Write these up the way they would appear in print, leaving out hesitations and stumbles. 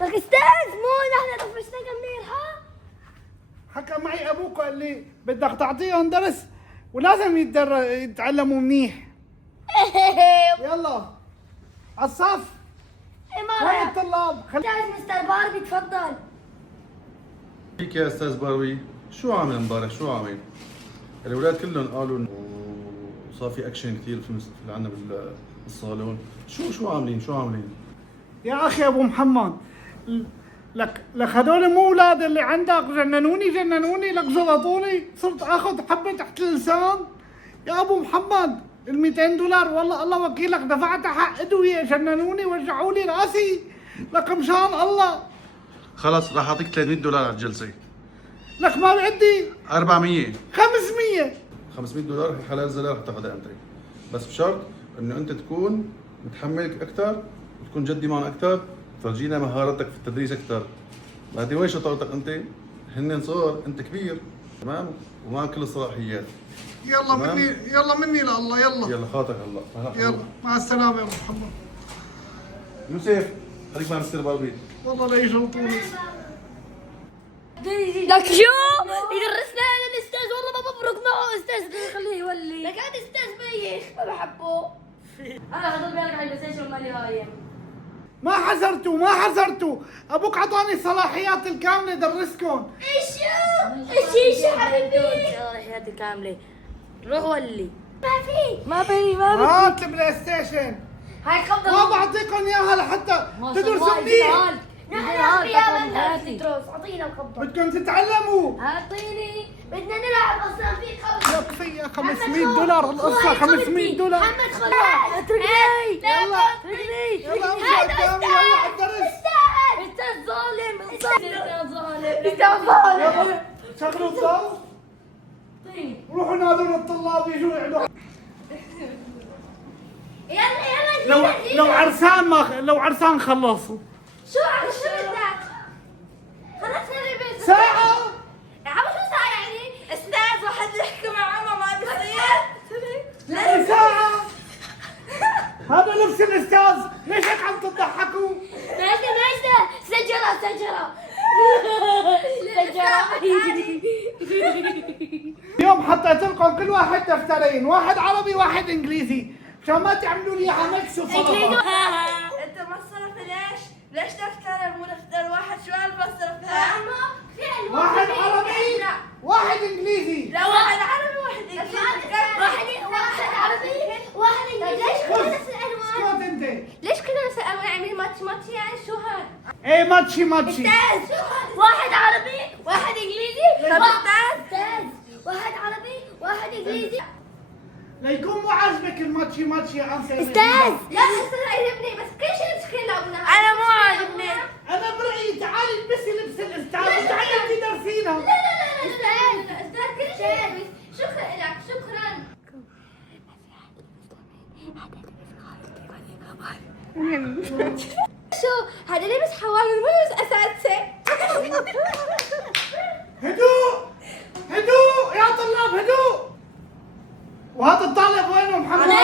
لك استاذ مو نحن طفشناك منيح ها؟ حكى معي ابوك قال لي بدك تعطيهم درس ولازم يتعلموا منيح. يلا عالصف. وين الطلاب؟ استاذ مستر باربي تفضل. فيك يا استاذ باربي، شو عامل امبارح؟ شو عامل؟ الاولاد كلهم قالوا انه صار في اكشن كثير في عندنا بالصالون، شو عاملين؟ شو عاملين؟ يا اخي ابو محمد، لك هذول مو اولاد اللي عندك جننوني لك زلطوني، صرت اخذ حبه تحت اللسان. يا ابو محمد ال 200 دولار والله الله وكيلك دفعتها حق ادويه، جننوني وجعوا لي راسي لك مشان الله. خلص راح اعطيك 300 دولار على الجلسه. لك ما بدي 400 500 دولار حلال زلال رح تاخذها انت، بس بشرط انه انت تكون متحمل اكثر وتكون جدي معنا اكثر، تفرجينا مهاراتك في التدريس اكثر. بعدين وين شطارتك انت؟ هن صغار، انت كبير تمام ومعك كل الصلاحيات. يلا مني لله يلا خاطرك الله. يلا مع السلامه يا ابو محمد. يوسف خليك مع مستر باربي. والله لا يجلطوني. لك شو؟ يدرسنا الاستاذ والله ما ببرك معه استاذ خليه يولي. لك هذا استاذ بيش ما بحبه. انا هضل بالك على البلاي ستيشن مالي هاي. ما حذرتوا ابوك عطاني الصلاحيات الكامله درسكم. ايش حبيبي؟ صلاحيات كامله. روح ولي. ما في هات البلاي ستيشن. هاي قبضه ما بعطيكم اياها لحتى تدرسوا منيح. نحن اغبياء ما ندرس، اعطينا القبضه. بدكم تتعلموا. اعطيني بدنا نلعب اصلا في قبضه. لك فيها 500 دولار القصه. 500 دولار. محمد خلص اتركني. يلا اتركني. امشي قدامي يلا على الدرس. استاذ ظالم. استاذ ظالم. شغلوا الضوء. روحوا نادوا للطلاب يجوا يقعدوا. يلا لو عرسان خلصوا. شو بدك؟ خلصنا البيت. ساعة. عم شو ساعة يعني؟ استاذ واحد يحكي مع عمه ما بصير. ساعة. هذا لبس الاستاذ، ليش هيك عم تضحكوا؟ ماشي سجرة. اليوم حطيت لكم كل واحد دفترين، واحد عربي واحد انجليزي، عشان ما تعملوا لي عملتوا صدفة. انت مصرف ليش دفتر مو دفتر واحد؟ شو المصرف واحد عربي واحد انجليزي. لا واحد عربي واحد انجليزي. واحد عربي واحد انجليزي. ليش كلنا نفس الالوان؟ اسكت انت. ليش كلنا نفس الالوان؟ يعني ماتش يعني شو هاد؟ ايه ماتشي. استاذ واحد عربي واحد انجليزي. استاذ واحد عربي واحد انجليزي. ليكون مو عاجبك الماتشي يا عم سامي. استاذ لا استاذ عجبني بس كل شيء مشكلة انا مو عاجبني. انا برأيي تعالي البسي لبس الاستاذ وتعالي انت درسينا. استاذ كل شيء. شكرا لك شكرا. شو هذا لبس حوالي مو لبس اساتذة. هدوء يا طلاب هدوء. وهذا الطالب وينه محمد؟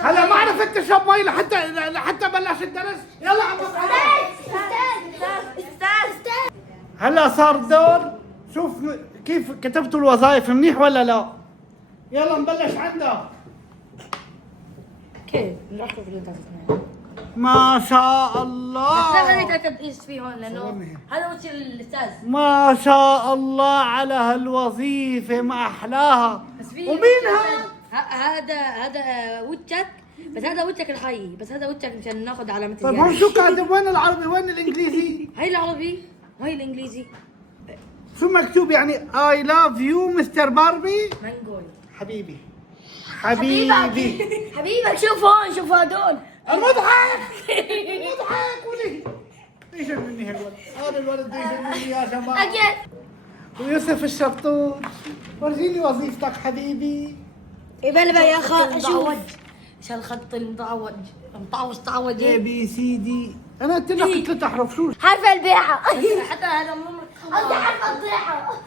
هلا ما عرفت تشرب مي لحتى بلش الدرس. يلا عم استاذ هلا صار الدور. شوف كيف كتبتوا الوظائف منيح ولا لا. يلا نبلش عندك. كيف؟ نروح في اللي انت ما شاء الله. خليني اتاكد ايش في هون لانه هذا وجه الاستاذ. ما شاء الله على هالوظيفة، ما أحلاها. ومين هذا وجهك، بس هذا وجهك الحقيقي، بس هذا وجهك مشان ناخذ علامة طيب هون شو كاتب؟ وين العربي وين الإنجليزي؟ هاي العربي وهي الانجليزي. شو مكتوب يعني؟ I love you مستر باربي. مانجول حبيبي حبيبك شوف هدول مضحك ولي يجنني هالولد. هذا الولد يجنني يا جماعة. اكيد. ويوسف الشطور ورجيني وظيفتك حبيبي. يبلبل يا اخي شوف ايش هالخط المطعوج تعوج A B C D. أنا قلت لك 3 أحرف. شو حرف البيعة. حتى هذا مو قصدي حرف الضيعة.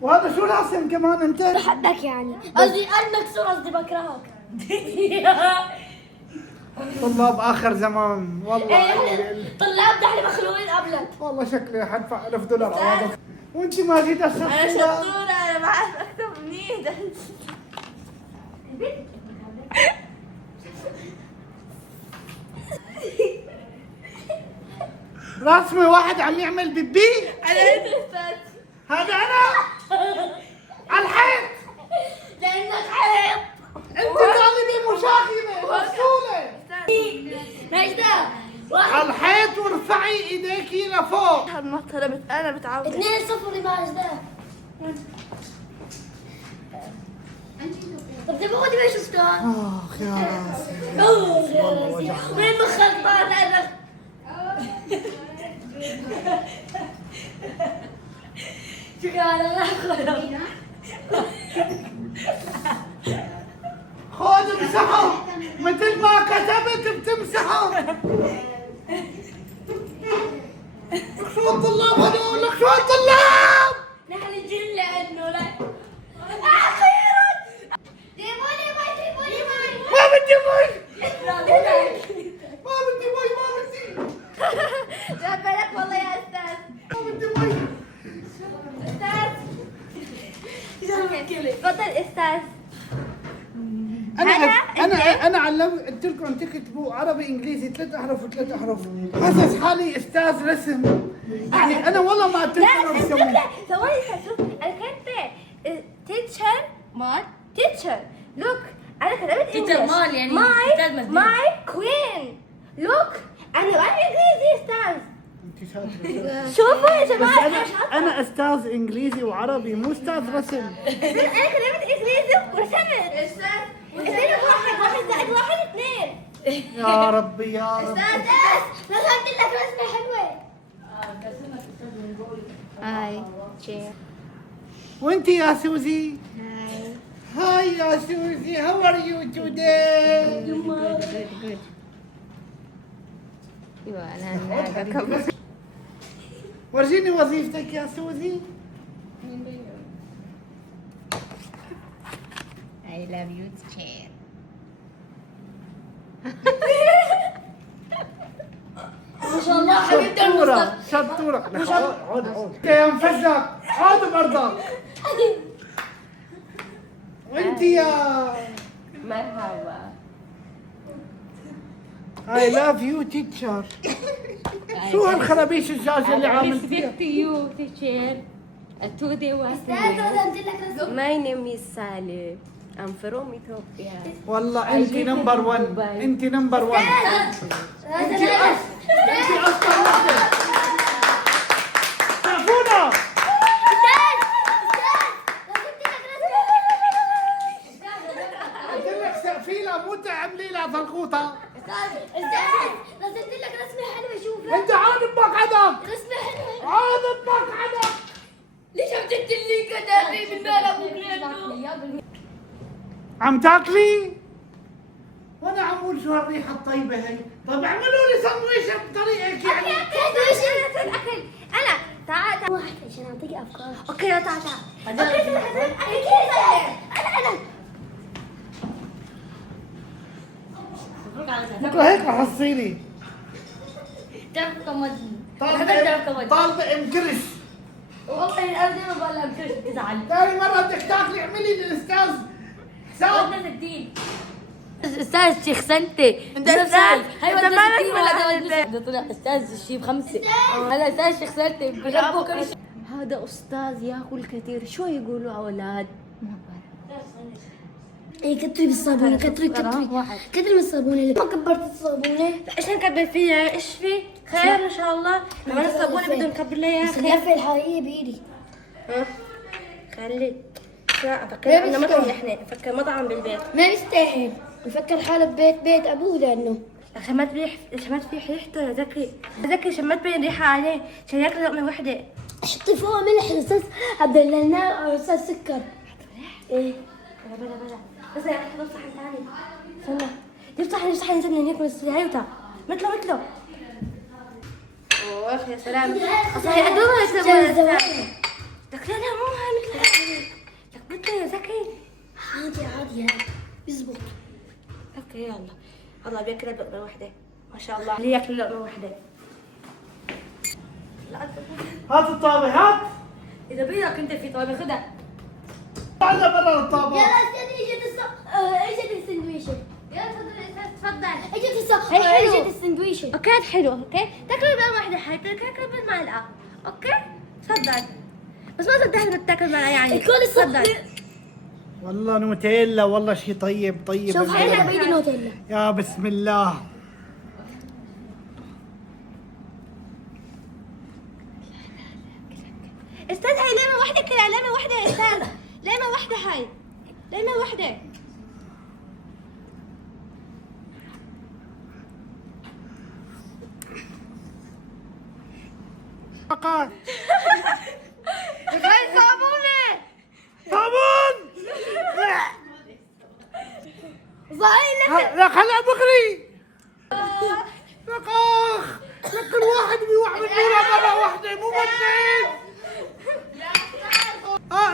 وهذا شو راسم كمان أنت؟ بحبك يعني قصدي انك صورة قصدي بكرهك. طلاب اخر زمان والله. طلاب دحلي مخلوقين قبلك. والله شكلي حدفع $1000 عوضك. وانت ما جيت انا الشخص شطورة، انا بعرف اكتب منيح ده. رسمي واحد عم يعمل بيبي. انا استاذ. هذا انا على الحيط. لانك حيط. انت طالبه مشاغبه مسؤوله. نجدة على الحيط وارفعي ايديكي لفوق. المطرة انا بتعود. 2-0 لماجدة. طب تبغى تبغى شو استاذ؟ اخ يا راسي. وين مخطط انا؟ شكرا لك. خذ امسحه مثل ما كتبت بتمسحه. لك شو الطلاب هذول؟ لك شو الطلاب؟ نحن الجن لانه لا. اخيرا. جيبوا لي مي. ما بدي مي. لا. ما بدي مي ما بدي. جاب بالك والله يا استاذ. ما بدي مي. استاذ تفضل استاذ. انا علمت لكم تكتبوا عربي انجليزي 3 احرف و3 احرف. حاسس حالي استاذ رسم. يعني انا والله ما قلت لكم بسوي. ثواني شوف انا كاتبه تيتشر مال تيتشر لوك انا كتبت Teacher مال يعني أستاذ مسجد. ماي كوين لوك انا بعرف انجليزي استاذ. انت شاطره. شوفوا يا بس جماعه انا استاذ انجليزي وعربي مو استاذ رسم. انا كتبت انجليزي ورسمت استاذ 2+1 2. يا ربي يا رب. استاذ رسمت لك رسمه حلوه. هاي تشير وانت يا سوزي؟ هاي هاي يا سوزي how are you today؟ good ايوه انا ورجيني وظيفتك يا سوزي. I love you chair. ما شاء الله حبيبتي المصطفى. شطورة عود عود يا مفزق عود بأرضك. وانت يا مرحبا. I love you teacher. شو هالخرابيش الجاجة اللي عامل فيها؟ Respect you, teacher. Today was استاذ رسمت لك رسمه. My name is Saleh. I'm from Ethiopia. والله انت نمبر 1. انت نمبر 1. انت اصلا واحدة. تعرفونا. قلت لك سقفيلة مو تعملي لها فلقوطة. استاذ رسمت لك رسمه حلوه شوف. انت عاد بمقعدك. رسمه حلوه. عاد بمقعدك. ليش عم تقتلني كده من مال ابوك لانه عم تاكلي؟ وانا عم اقول شو هالريحه الطيبه هي. طيب اعملوا لي سندويشه بطريقك يعني. اكل انا تعال واحد عشان اعطيك افكار. اوكي تعال تعال بكره هيك رح تصيري تعرف كم تعرف كم طالبه امكرش. والله انا دائما بقول لها بكرش بتزعل. ثاني مره بدك تاكلي اعملي للاستاذ حساب. استاذ شيخ سنتي أنت أستاذ. هاي أنت ودنا مالك 60 ولا بالعدد؟ ده طلع استاذ الشيب 5. هذا استاذ شيخ سنتي بحبه كل شيء. هذا أستاذ يأكل كثير. شو يقولوا أولاد؟ ايه كتري بالصابونه كتري كتري بالصابونه. ما كبرت الصابونه ايش نكبر فيها؟ ايش في؟ خير ان شاء الله. كمان الصابونه بدنا نكبر لها بس اللفه الحقيقيه بايدي. خليك فكر عندنا مطعم احنا فكر مطعم بالبيت. ما بيستاهل بفكر حاله ببيت ابوه لانه شمت ريح ريحته يا زكي. زكي شمت بين ريحه عليه عشان ياكل لقمه وحده. حطي فوق ملح يا استاذ عبد الله او استاذ سكر. ايه بلا بس يا اخي صحن ثاني. استنى جيب صحن نزلنا هيك بس هيوتا مثله اوه يا سلام. اصلا هي ادوبها يسوي لك. لا مو هاي مثل لك بدنا يا زكي. عادي عادي بيزبط. اوكي يلا. الله بياكل لقمة واحدة. ما شاء الله اللي ياكل لقمة واحدة. هات الطابة هات. اذا بدك انت في طابه خدها. تعال برا الطابة. يلا استني اجت السندويشه. يلا تفضل. اجت هي حلو. اجت السندويشه. اوكي حلو. اوكي تاكلوا لقمة واحدة حي تاكلوا بالمعلقة. اوكي تفضل. بس ما تدعي بدك تاكل معلقة يعني. الكل تفضل. والله نوتيلا والله شيء طيب طيب. شوف هلا بيدي نوتيلا. يا بسم الله. استاذ هاي لقمة واحدة كلها لقمة واحدة يا استاذ. لقمة واحدة هاي. لقمة واحدة. فقط. هاي صابونة. صابون. صحيح لا خلها بغري. لك اخ لك كل واحد بيوعد النور مرة واحدة مو مرتين.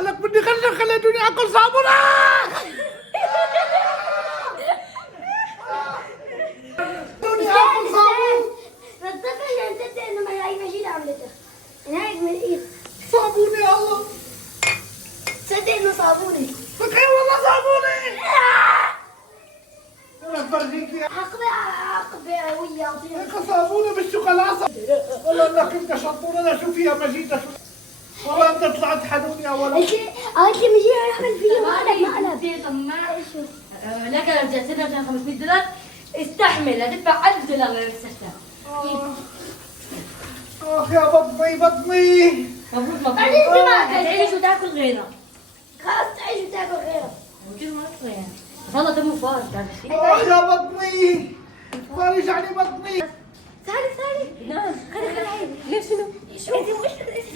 لك بدي غنى خليتوني اكل صابون. خلوني اكل صابون. نظفها عشان تصدق انه ما هي مجيدة عملتها. هيك من الايد. صابون يا الله. تصدق انه صابوني. لك اي والله صابوني. انا بفرجيك يا حقبة ويا لك صابونة بالشوكولاتة. والله انك انت شطور. انا شو فيها مجيدة والله انت طلعت حنون يا ولد. قالت لي مجيدة نعمل فيها مقلب. لك انا جاتنا عشان $500 استحمل هتدفع $1000 للمستشفى. اخ يا بطني بطني. مبروك بعدين مبروك. ما أكلت. تعيش وتاكل غيرها. خلاص تعيش وتاكل غيرها. وكيف ما أكل يعني. بس والله تمو فارغ هذا الشيء. اخ يا بطني. فارج علي بطني. سالي نعم. خلي ليش شنو؟ انت مش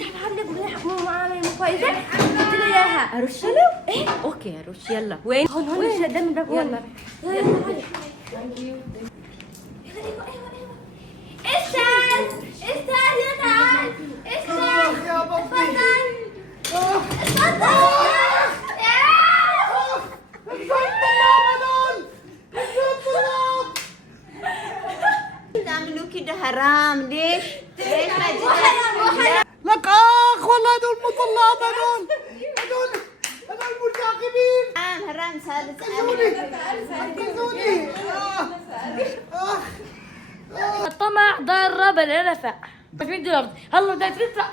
انت عامله منيح مو معامله مو كويسه. قلت له اياها ارش له؟ ايه اوكي ارش يلا. وين؟ هون هون قدام الباب يلا. يلا استاذ استاذ يا تعال استاذ اخ يا بطني. تفضل تعملوا كده حرام ليش؟ ليش ما جيت؟ لك اخ والله هدول مو طلاب هدول. هدول مرتاقبين. حرام ثالث انقذوني. الطمع ضار بلا نفع. $500 هلا بدك تدفع $1000.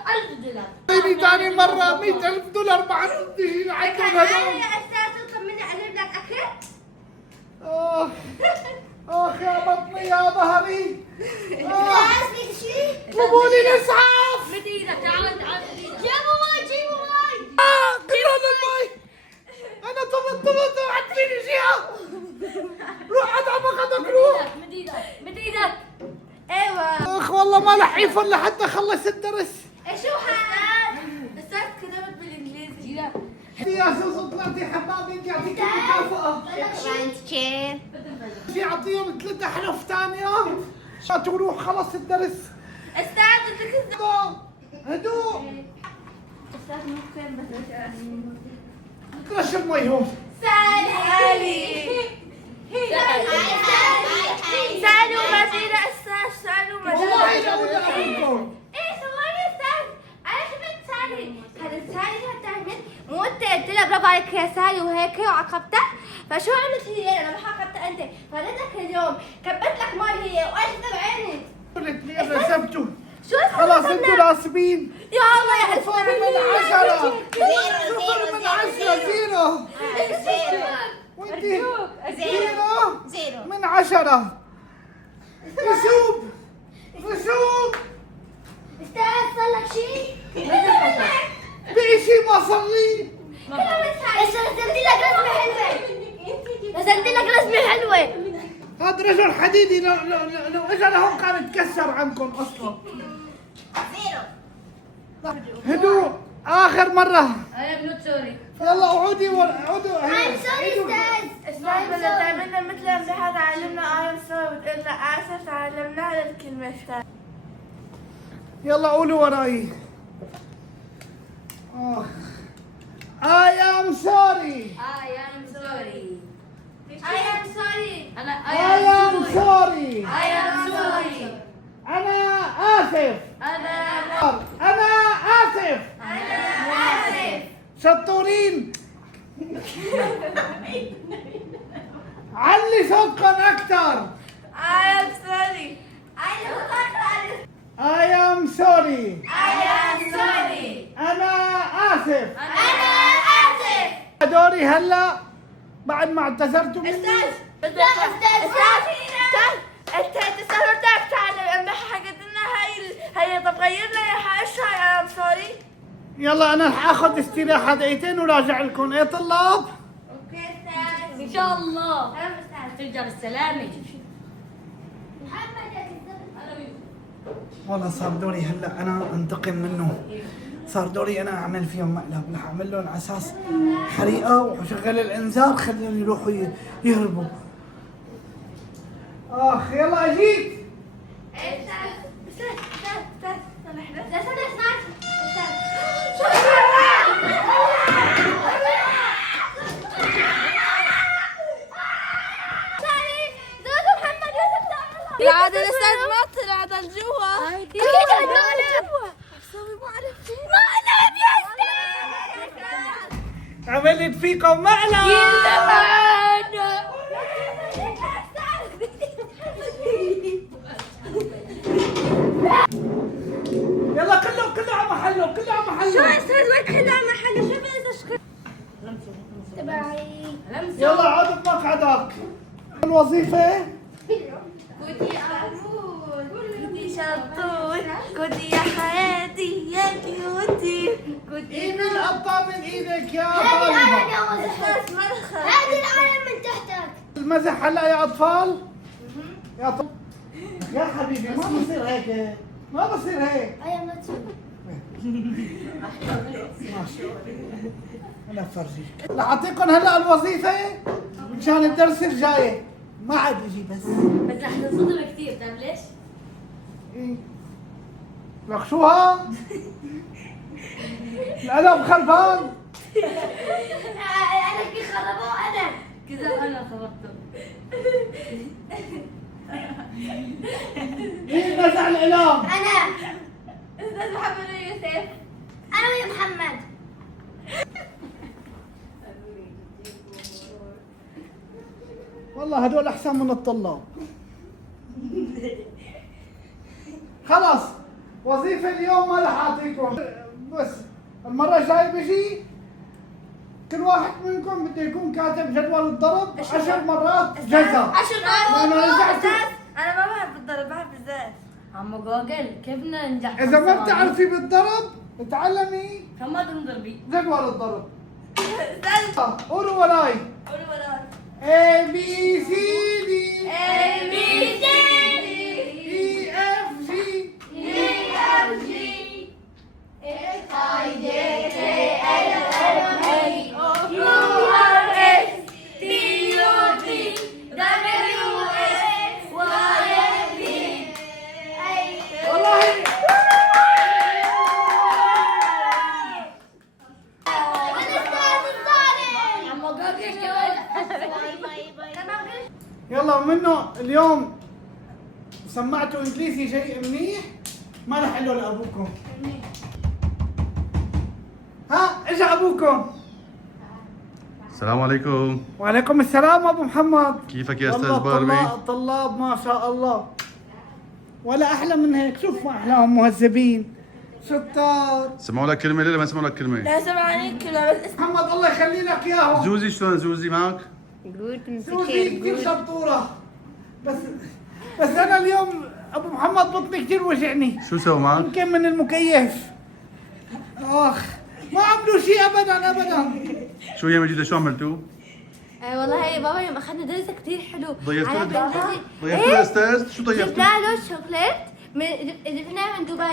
تاني تاني مرة $100,000 بعد تجي عندهم تعال هدول. يا استاذ تطلب مني اجيب لك اكل. اخ اخ يا بطني يا ظهري. فيك شيء؟ اطلبوا لي الاسعاف. مد ايدك تعال تعال. جيبوا مي جيبوا مي. كلهم المي. انا طبت وعدتني شيء. روح ادعمك هذاك روح. مد ايدك مد ايدك. ايوه اخ والله ما لح يفر لحتى خلص الدرس. شو حال؟ استاذ كتبت بالانجليزي. يا سوسو طلعتي حبابي انت يعطيك المكافأة. كيف؟ في اعطيهم 3 أحرف ثانية. تروح خلص الدرس. استاذ بدك هدوء. استاذ ممكن بس رش المي هون. سالي سالوا مدينة استاذ سالوا والله مدينة. لو بدي أخذكم. ايه ثواني استاذ انا شفت سالي كانت سالي هتعمل مو انت قلت لها برافو عليك يا سالي وهيك وعاقبتها فشو عملت هي انا ما عاقبتها انت فلتك اليوم كبت لك مي هي واجت بعيني الاثنين رسمتوا. شو خلاص انتوا راسبين. يا الله يا صفر من 10. صفر من 10 زيرو. وانتي زيرو من 10. رسوب رسوب. استاذ صار لك شيء؟ بشي ما صار لي. رسمت لك رسمة حلوة. رسمت لك رسمة حلوة. هذا رجل حديدي لو اجى لهون كان تكسر عنكم اصلا. هدوء اخر مرة. انا بنوت سوري. يلا اقعدي اقعدوا. I'm sorry استاذ. استاذ بدنا تعملنا مثل امبارح تعلمنا ايم سوري وتقول لنا اسف تعلمنا الكلمة استاذ. يلا قولوا وراي. I am sorry. I am sorry. I am sorry. أنا sorry. I am sorry. أنا آسف. أنا آسف. شطورين. علي صوتكم أكثر. I am sorry. I am sorry. I am sorry. أنا آسف. أنا آسف. دوري هلا بعد ما اعتذرتوا مني. أستاذ أنت التسلل ده بتاعنا امبارح حكيت لنا هي طب غير لنا يا ايش هاي I'm sorry. يلا أنا رح آخذ استراحة دقيقتين وراجع لكم. إيه طلاب؟ اوكي استاذ. ان شاء الله سلام استاذ. ترجع بالسلامه. والله صار دوري هلا أنا أنتقم منه. صار دوري أنا أعمل فيهم مقلب. رح أعمل لهم على أساس حريقة وشغل الإنذار خليهم يروحوا يهربوا. آخ يلا أجيك. العادة الاستاذ ما طلع ضل جوا. اكيد جوا. عملت فيكم مقلب. يلا كله على محله. كله على محله. استاذ وين كله على محله شو بدي تشكر. يلا عاد بمقعدك. الوظيفة كنتي أمور كنتي شطور كنتي يا حياتي يا كيوتي كنتي ايد القطة من ايدك يا هذه العالم طالبة. يا مزح. استاذ مرخى. هذه العالم من تحتك. المزح هلا يا اطفال. يا طب يا حبيبي ما بصير هيك. ما بصير هيك. I am not sorry. ماشي. انا بفرجيك. رح اعطيكم هلا الوظيفة مشان الدرس الجاي. ما عاد يجي بس. بس رح تنصدم كثير، بتعرف ليش؟ إيه. بخشوها. الأدب خربان. انا كيف خربوه انا. كذا انا خربته. مين نزع الإعلام؟ انا استاذ محمد يوسف. انا ويا محمد. والله هدول أحسن من الطلاب. خلاص وظيفة اليوم ما رح أعطيكم، بس المرة الجاية بيجي كل واحد منكم بده يكون كاتب جدول الضرب 10 مرات جزا. 10 لأنه رجعت. استاذ انا ما بحب الضرب بحب الزيت. عمو جوجل كيف بدنا ننجح؟ إذا ما بتعرفي بالضرب تعلمي كم ما تنضربي؟ جدول الضرب. استاذ قولوا وراي. قولوا وراي. A B C D A B C E F G D F G H I J K L M N O P R S T U V W X Y Z. والله والاستاذ الظالم. عمو جوجل كمان. يلا منه اليوم سمعتوا انجليزي شيء منيح ما رح اقول له لابوكم. ها اجا ابوكم. السلام عليكم. وعليكم السلام ابو محمد. كيفك يا والله استاذ باربي؟ طلاب ما شاء الله ولا احلى من هيك. شوف ما احلاهم مهذبين شطار. سمعوا لك كلمة ليه ما سمعوا لك كلمة؟ لا سمعني كلمة بس محمد الله يخلي لك اياهم. زوزي شلون زوزي معك؟ سوزي كثير شطوره. بس انا اليوم ابو محمد بطني كثير وجعني. شو سووا معك؟ يمكن من المكيف. اخ ما عملوا شيء ابدا. شو يا مجيدة شو عملتوا؟ والله يا بابا يوم اخذنا درس كثير حلو. ضيعتوا على ضيعتوا بالنسبة- الاستاذ؟ شو ضيعتوا؟ جبنا له شوكليت جبناه من دبي.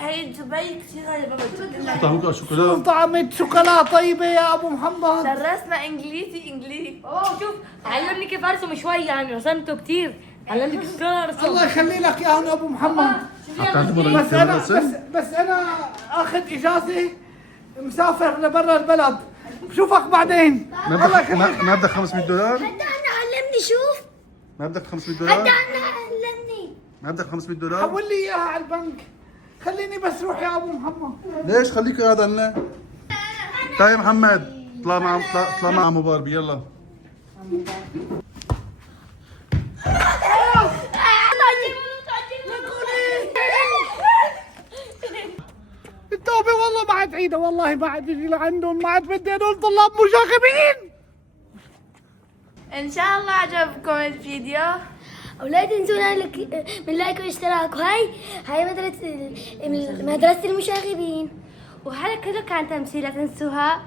هاي دبي كثير غالية بابا. شو طعمك شوكولا؟ طعمة شوكولا طيبة يا ابو محمد. درسنا انجليزي. اوه شوف علمني كيف ارسم شوي، يعني رسمته كثير. علمني كيف ارسم. الله يخلي لك اياهم يا ابو محمد. حتعلموا بس انا الرسم؟ بس انا اخذ اجازة مسافر لبرا البلد. بشوفك بعدين. الله يخليك. ما بدك $500؟ حتى انا علمني شوف. ما بدك $500؟ حتى انا ما بدك 500 دولار؟ حول لي اياها على البنك. خليني بس روح يا ابو محمد. ليش خليك قاعد عنا؟ تعال يا محمد، طلع مع ابو باربي يلا. التوبة والله ما عاد عيدها، والله ما عاد اجي لعندهم، ما عاد بدي هدول طلاب مشاغبين. ان شاء الله عجبكم الفيديو. ولا تنسونا من لايك واشتراك. هاي مدرسة المشاغبين. وهذا كله كان تمثيل، لا تنسوها.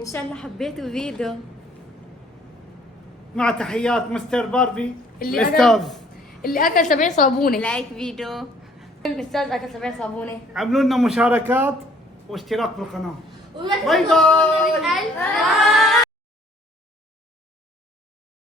ان شاء الله حبيتوا فيديو. مع تحيات مستر باربي اللي الاستاذ. اللي اكل 70 صابونه. لايك فيديو. الاستاذ اكل 70 صابونه. عملوا لنا مشاركات واشتراك بالقناة. ولا باي تنسوا باي.